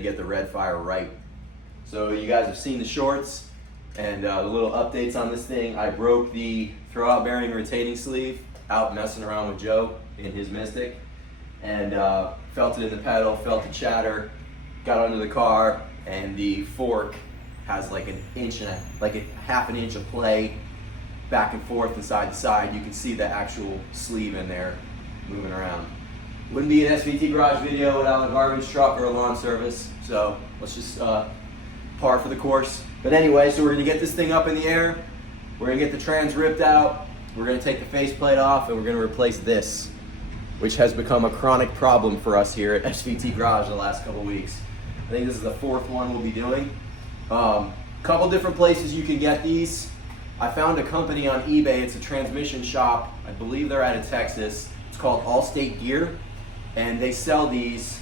gonna get the red fire right. So you guys have seen the shorts and the little updates on this thing. I broke the throwout bearing retaining sleeve out messing around with Joe in his Mystic, and felt it in the pedal, felt the chatter, got under the car, and the fork has like an inch and a half an inch of play back and forth and side to side. You can see the actual sleeve in there moving around. Wouldn't be an SVT Garage video without a garbage truck or a lawn service, so let's just par for the course. But anyway, so we're gonna get this thing up in the air, we're gonna get the trans ripped out, we're gonna take the faceplate off, and we're gonna replace this, which has become a chronic problem for us here at SVT Garage the last couple weeks. I think this is the fourth one we'll be doing. Couple different places you can get these. I found a company on eBay, it's a transmission shop, I believe they're out of Texas. It's called Allstate Gear, and they sell these.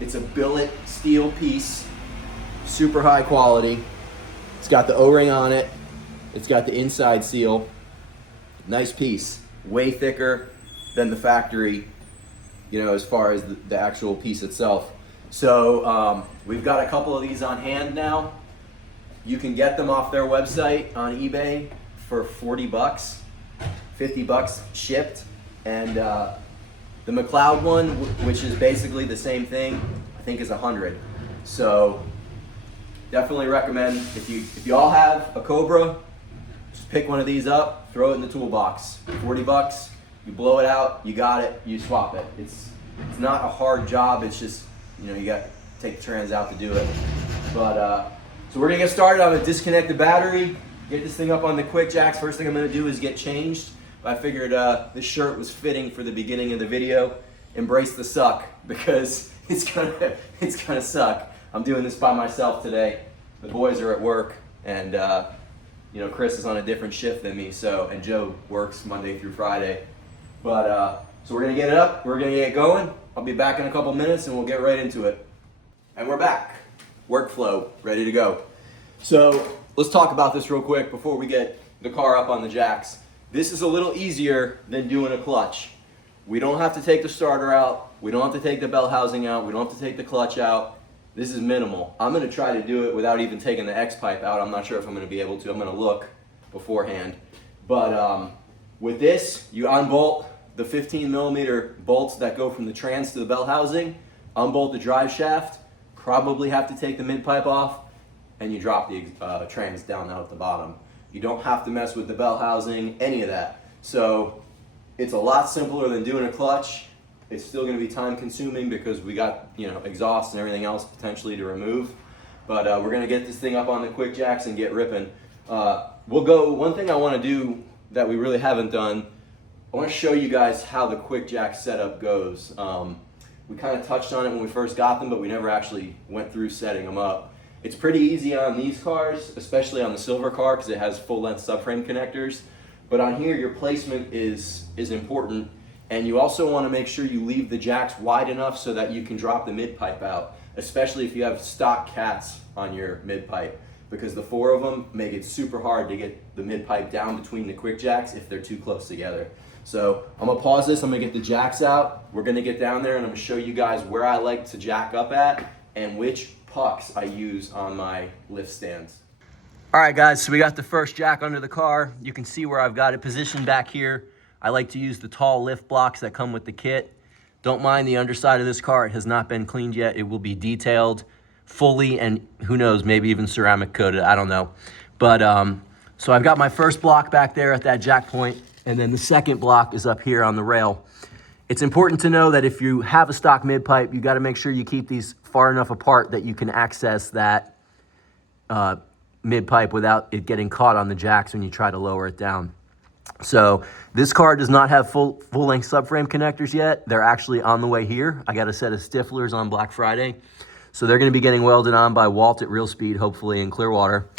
It's a billet steel piece, super high quality. It's got the O-ring on it, it's got the inside seal. Nice piece, way thicker than the factory, you know, as far as the actual piece itself. So we've got a couple of these on hand now. You can get them off their website on eBay for 40 bucks, 50 bucks shipped. And the McLeod one, which is basically the same thing, I think is 100. So definitely recommend, if you all have a Cobra, just pick one of these up, throw it in the toolbox. 40 bucks, you blow it out, you got it, you swap it. It's not a hard job, it's just, you know, you got to take the trans out to do it. But so we're gonna get started. I'm gonna disconnect the battery, get this thing up on the quick jacks. First thing I'm gonna do is get changed. But I figured this shirt was fitting for the beginning of the video. Embrace the suck, because it's gonna suck. I'm doing this by myself today. The boys are at work, and you know, Chris is on a different shift than me, so, and Joe works Monday through Friday. But so we're gonna get it up, we're gonna get going. I'll be back in a couple minutes and we'll get right into it. And we're back. Workflow, ready to go. So let's talk about this real quick before we get the car up on the jacks. This is a little easier than doing a clutch. We don't have to take the starter out. We don't have to take the bell housing out. We don't have to take the clutch out. This is minimal. I'm gonna try to do it without even taking the X pipe out. I'm not sure if I'm gonna be able to. I'm gonna look beforehand. But with this, you unbolt the 15 millimeter bolts that go from the trans to the bell housing, unbolt the drive shaft, probably have to take the mid pipe off, and you drop the trans down out at the bottom. You don't have to mess with the bell housing, any of that. So it's a lot simpler than doing a clutch. It's still gonna be time consuming because we got, you know, exhaust and everything else potentially to remove. But we're gonna get this thing up on the quick jacks and get ripping. We'll go, one thing I wanna do that we really haven't done, I wanna show you guys how the quick jack setup goes. We kind of touched on it when we first got them, but we never actually went through setting them up. It's pretty easy on these cars, especially on the silver car, because it has full length subframe connectors. But on here, your placement is important. And you also want to make sure you leave the jacks wide enough so that you can drop the mid pipe out, especially if you have stock cats on your mid pipe, because the four of them make it super hard to get the mid pipe down between the quick jacks if they're too close together. So I'm gonna pause this, I'm gonna get the jacks out, we're gonna get down there and I'm gonna show you guys where I like to jack up at and which pucks I use on my lift stands. All right guys, so we got the first jack under the car. You can see where I've got it positioned back here. I like to use the tall lift blocks that come with the kit. Don't mind the underside of this car, it has not been cleaned yet. It will be detailed fully and who knows, maybe even ceramic coated, I don't know. But so I've got my first block back there at that jack point. And then the second block is up here on the rail. It's important to know that if you have a stock mid pipe, you gotta make sure you keep these far enough apart that you can access that mid pipe without it getting caught on the jacks when you try to lower it down. So this car does not have full length subframe connectors yet. They're actually on the way here. I got a set of Stiflers on Black Friday. So they're gonna be getting welded on by Walt at Real Speed, hopefully in Clearwater.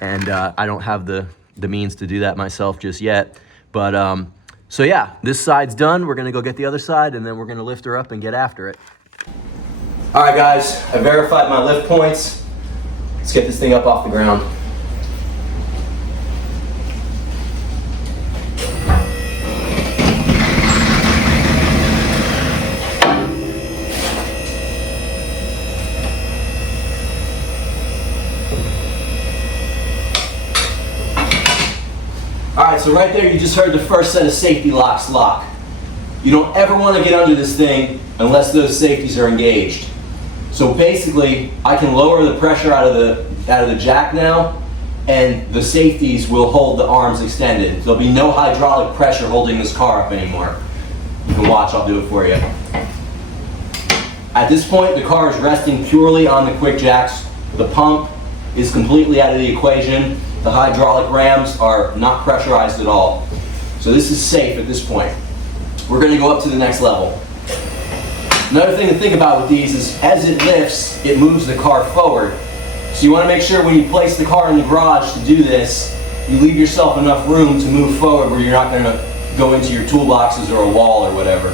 And I don't have the means to do that myself just yet. But so yeah, this side's done. We're gonna go get the other side and then we're gonna lift her up and get after it. All right guys, I verified my lift points. Let's get this thing up off the ground. All right, so right there you just heard the first set of safety locks lock. You don't ever want to get under this thing unless those safeties are engaged. So basically, I can lower the pressure out of the jack now, and the safeties will hold the arms extended. There'll be no hydraulic pressure holding this car up anymore. You can watch, I'll do it for you. At this point, the car is resting purely on the quick jacks. The pump is completely out of the equation. The hydraulic rams are not pressurized at all. So this is safe at this point. We're going to go up to the next level. Another thing to think about with these is as it lifts, it moves the car forward. So you want to make sure when you place the car in the garage to do this, you leave yourself enough room to move forward where you're not going to go into your toolboxes or a wall or whatever.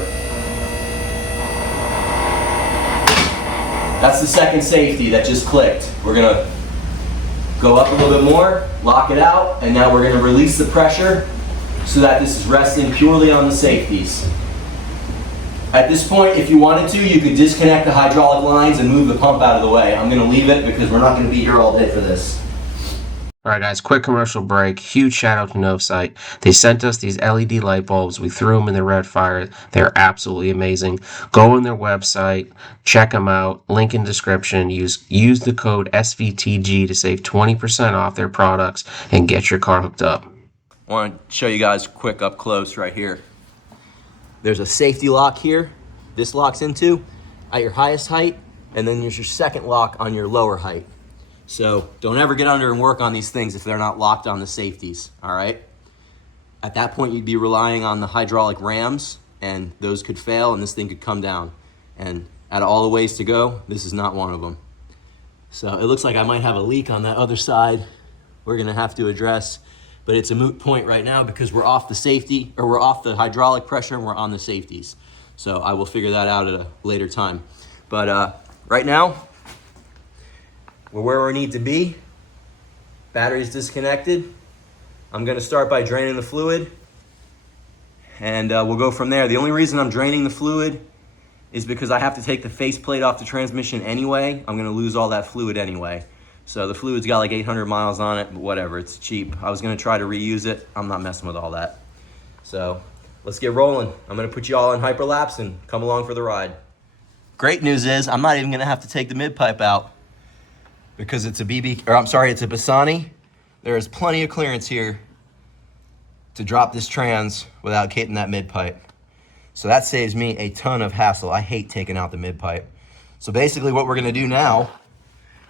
That's the second safety that just clicked. We're going to go up a little bit more, lock it out, and now we're going to release the pressure so that this is resting purely on the safeties. At this point, if you wanted to, you could disconnect the hydraulic lines and move the pump out of the way. I'm going to leave it because we're not going to be here all day for this. Alright guys, quick commercial break. Huge shout out to Novsight. They sent us these LED light bulbs. We threw them in the red fire. They're absolutely amazing. Go on their website, check them out, link in description. Use the code SVTG to save 20% off their products and get your car hooked up. I want to show you guys quick up close right here. There's a safety lock here. This locks into at your highest height, and then there's your second lock on your lower height. So don't ever get under and work on these things if they're not locked on the safeties, all right? At that point, you'd be relying on the hydraulic rams, and those could fail, and this thing could come down. And out of all the ways to go, this is not one of them. So it looks like I might have a leak on that other side we're gonna have to address, but it's a moot point right now because we're off the safety, or we're off the hydraulic pressure and we're on the safeties. So I will figure that out at a later time. But right now, we're where we need to be. Battery's disconnected. I'm gonna start by draining the fluid, and we'll go from there. The only reason I'm draining the fluid is because I have to take the faceplate off the transmission anyway. I'm gonna lose all that fluid anyway. So the fluid's got like 800 miles on it, but whatever, it's cheap. I was gonna try to reuse it. I'm not messing with all that. So let's get rolling. I'm gonna put you all in hyperlapse and come along for the ride. Great news is I'm not even gonna have to take the mid pipe out because it's a it's a Bassani. There is plenty of clearance here to drop this trans without getting that mid pipe. So that saves me a ton of hassle. I hate taking out the mid pipe. So basically what we're gonna do now,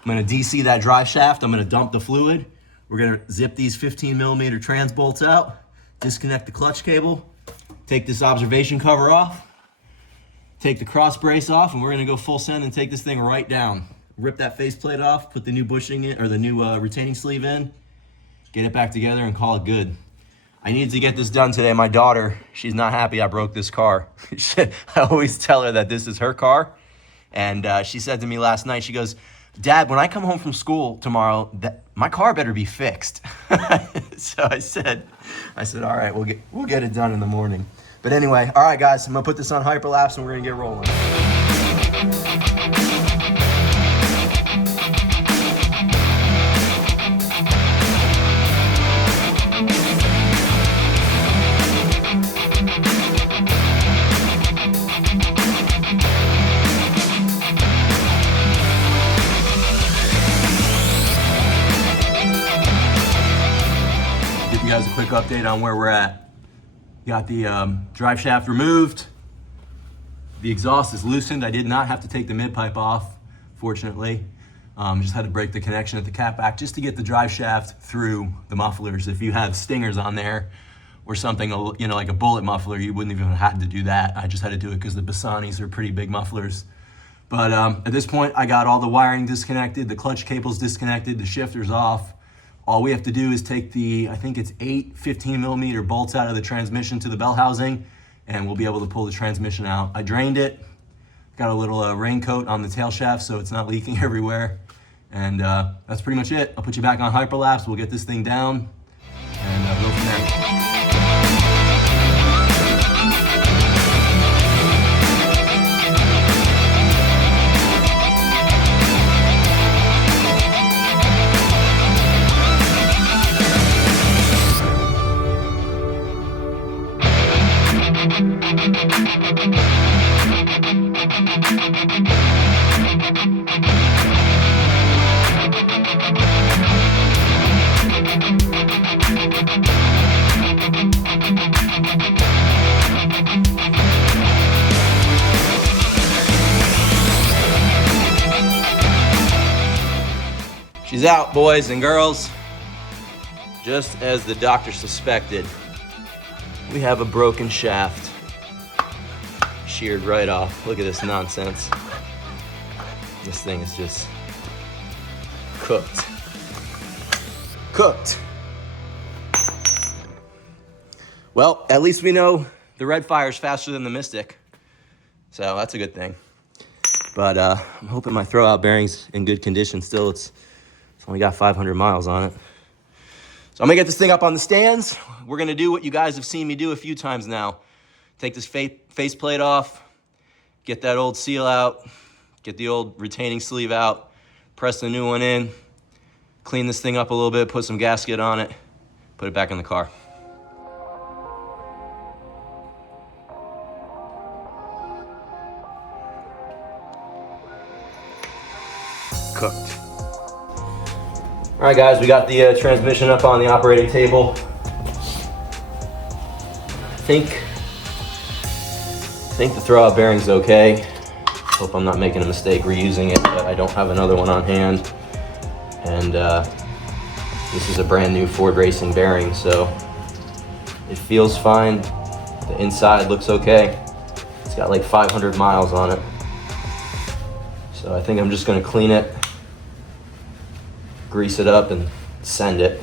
I'm gonna DC that drive shaft, I'm gonna dump the fluid, we're gonna zip these 15mm trans bolts out, disconnect the clutch cable, take this observation cover off, take the cross brace off, and we're gonna go full send and take this thing right down. Rip that faceplate off, put the new bushing in, or the new retaining sleeve in, get it back together and call it good. I needed to get this done today. My daughter, she's not happy I broke this car. I always tell her that this is her car. And she said to me last night, she goes, "Dad, when I come home from school tomorrow, my car better be fixed." So I said, all right, we'll get it done in the morning. But anyway, all right guys, I'm gonna put this on hyperlapse and we're gonna get rolling. Guys, a quick update on where we're at. Got the drive shaft removed. The exhaust is loosened. I did not have to take the mid pipe off, fortunately. Just had to break the connection at the catback just to get the drive shaft through the mufflers. If you had stingers on there or something, you know, like a bullet muffler, you wouldn't even have had to do that. I just had to do it because the Bassanis are pretty big mufflers. But at this point, I got all the wiring disconnected, the clutch cable's disconnected, the shifter's off. All we have to do is take the, I think it's 8 15mm bolts out of the transmission to the bell housing, and we'll be able to pull the transmission out. I drained it, got a little raincoat on the tail shaft so it's not leaking everywhere, and that's pretty much it. I'll put you back on hyperlapse, we'll get this thing down, and go from there. She's out, boys and girls. Just as the doctor suspected, we have a broken shaft. Sheared right off. Look at this nonsense. This thing is just cooked. Cooked. Well, at least we know the red fire's faster than the Mystic. So that's a good thing. But I'm hoping my throwout bearing's in good condition still. It's only got 500 miles on it. So I'm gonna get this thing up on the stands. We're gonna do what you guys have seen me do a few times now. Take this face plate off, get that old seal out, get the old retaining sleeve out, press the new one in, clean this thing up a little bit, put some gasket on it, put it back in the car. Cooked. All right, guys, we got the transmission up on the operating table. I think the throwout bearing's okay. Hope I'm not making a mistake reusing it, but I don't have another one on hand. And this is a brand new Ford Racing bearing, so it feels fine. The inside looks okay. It's got like 500 miles on it. So I think I'm just gonna clean it, grease it up, and send it.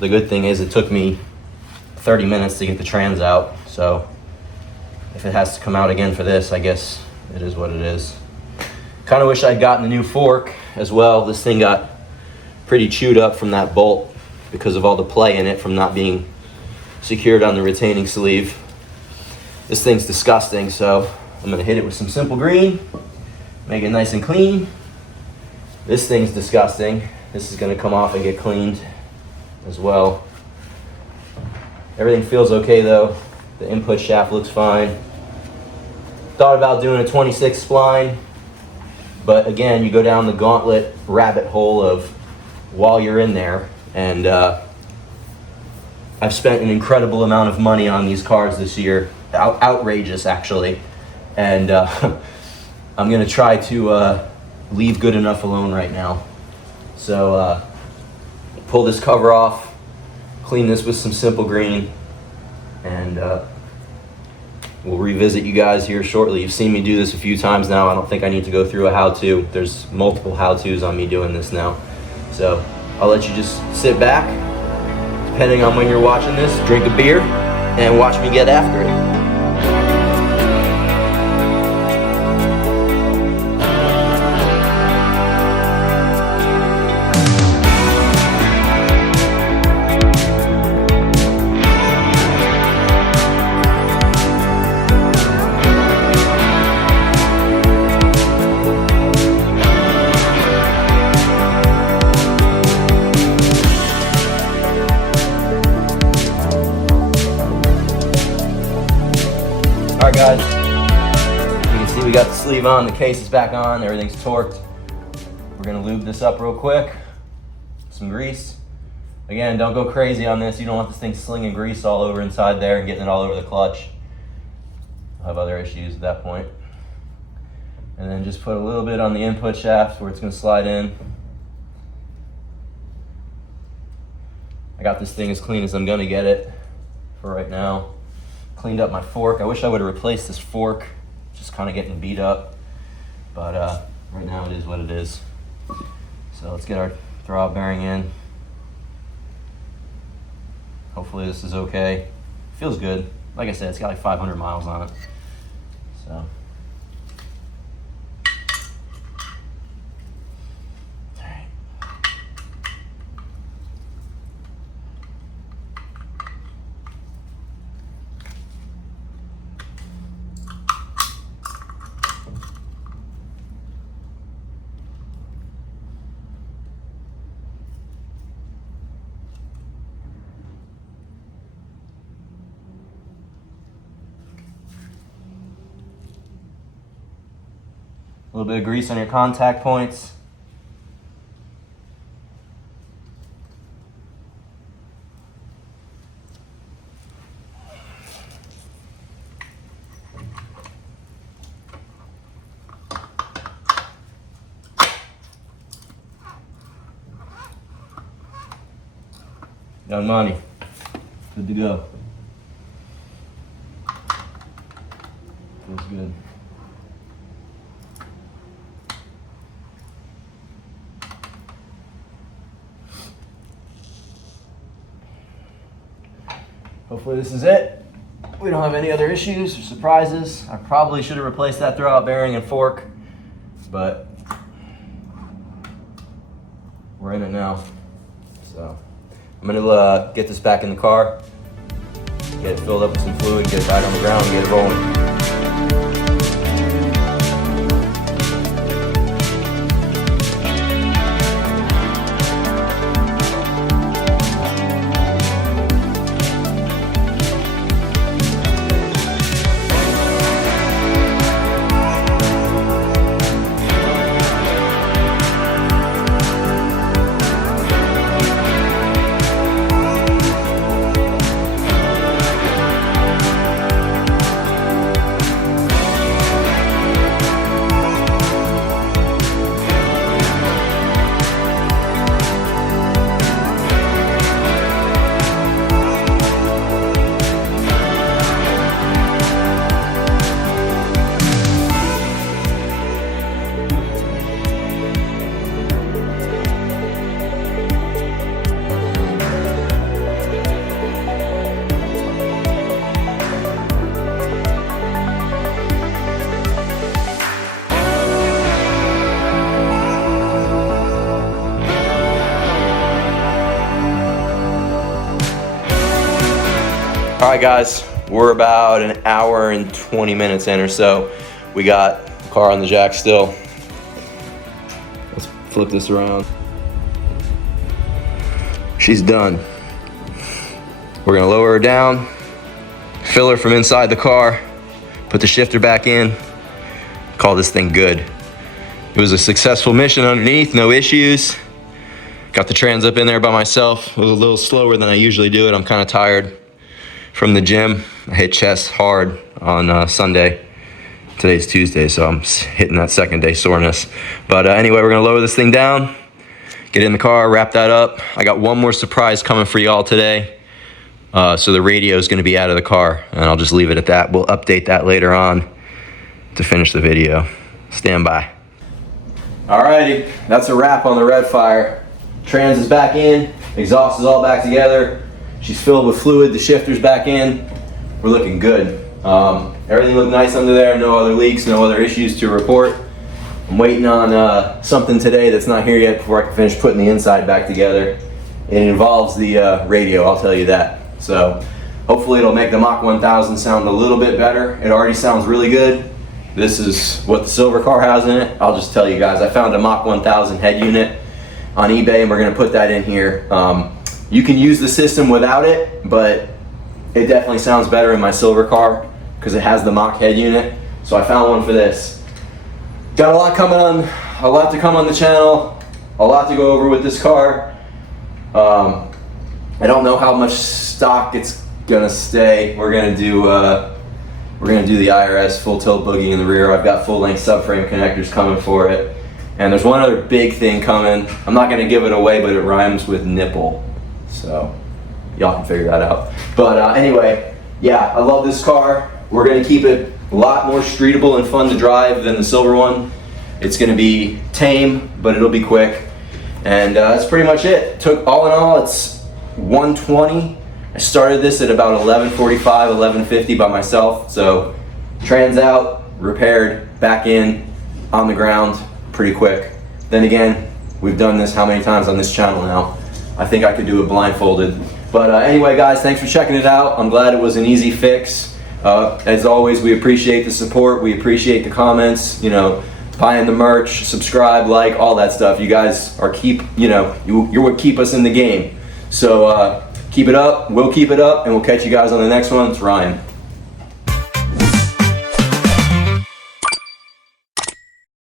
The good thing is it took me 30 minutes to get the trans out, so if it has to come out again for this, I guess it is what it is. Kind of wish I'd gotten the new fork as well. This thing got pretty chewed up from that bolt because of all the play in it from not being secured on the retaining sleeve. This thing's disgusting, so I'm gonna hit it with some simple green, make it nice and clean. This thing's disgusting. This is gonna come off and get cleaned as well. Everything feels okay though. The input shaft looks fine. Thought about doing a 26 spline, but again, you go down the gauntlet rabbit hole of while you're in there, and I've spent an incredible amount of money on these cars this year, outrageous actually, and I'm gonna try to leave good enough alone right now. So pull this cover off, clean this with some simple green, and we'll revisit you guys here shortly. You've seen me do this a few times now. I don't think I need to go through a how-to. There's multiple how-tos on me doing this now. So I'll let you just sit back, depending on when you're watching this, drink a beer, and watch me get after it. Alright guys, you can see we got the sleeve on, the case is back on, everything's torqued. We're going to lube this up real quick, some grease. Again, don't go crazy on this, you don't want this thing slinging grease all over inside there and getting it all over the clutch. I'll have other issues at that point. And then just put a little bit on the input shaft where it's going to slide in. I got this thing as clean as I'm going to get it for right now. Cleaned up my fork. I wish I would have replaced this fork. It's just kind of getting beat up. But right now it is what it is. So let's get our throwout bearing in. Hopefully this is okay. Feels good. Like I said, it's got like 500 miles on it. So. A little bit of grease on your contact points. Young Monty, good to go. Feels good. Hopefully this is it. We don't have any other issues or surprises. I probably should have replaced that throwout bearing and fork, but we're in it now. So I'm gonna get this back in the car, get it filled up with some fluid, get it back on the ground, and get it rolling. All right, guys, we're about an hour and 20 minutes in or so. We got the car on the jack still. Let's flip this around. She's done. We're gonna lower her down, fill her from inside the car, put the shifter back in, call this thing good. It was a successful mission underneath, no issues. Got the trans up in there by myself. It was a little slower than I usually do it. I'm kind of tired from the gym. I hit chest hard on Sunday. Today's Tuesday, so I'm hitting that second day soreness. But anyway, we're gonna lower this thing down, get in the car, wrap that up. I got one more surprise coming for y'all today. So the radio is gonna be out of the car, and I'll just leave it at that. We'll update that later on to finish the video. Stand by. Alrighty, that's a wrap on the Red Fire. Trans is back in, exhaust is all back together. She's filled with fluid, the shifter's back in. We're looking good. Everything looked nice under there, no other leaks, no other issues to report. I'm waiting on something today that's not here yet before I can finish putting the inside back together. It involves the radio, I'll tell you that. So hopefully it'll make the Mach 1000 sound a little bit better. It already sounds really good. This is what the silver car has in it. I'll just tell you guys, I found a Mach 1000 head unit on eBay and we're gonna put that in here. You can use the system without it, but it definitely sounds better in my silver car because it has the Mach head unit. So I found one for this. Got a lot coming on, a lot to come on the channel, a lot to go over with this car. I don't know how much stock it's gonna stay. We're gonna do the IRS full tilt boogie in the rear. I've got full length subframe connectors coming for it. And there's one other big thing coming. I'm not gonna give it away, but it rhymes with nipple. So y'all can figure that out. But anyway, yeah, I love this car. We're gonna keep it a lot more streetable and fun to drive than the silver one. It's gonna be tame, but it'll be quick. And that's pretty much it. All in all, it's 120. I started this at about 11:45, 11:50 by myself. So trans out, repaired, back in, on the ground, pretty quick. Then again, we've done this how many times on this channel now? I think I could do it blindfolded. But anyway, guys, thanks for checking it out. I'm glad it was an easy fix. As always, we appreciate the support. We appreciate the comments, you know, buying the merch, subscribe, like, all that stuff. You guys are you're what keep us in the game. So keep it up, we'll keep it up, and we'll catch you guys on the next one. It's Ryan.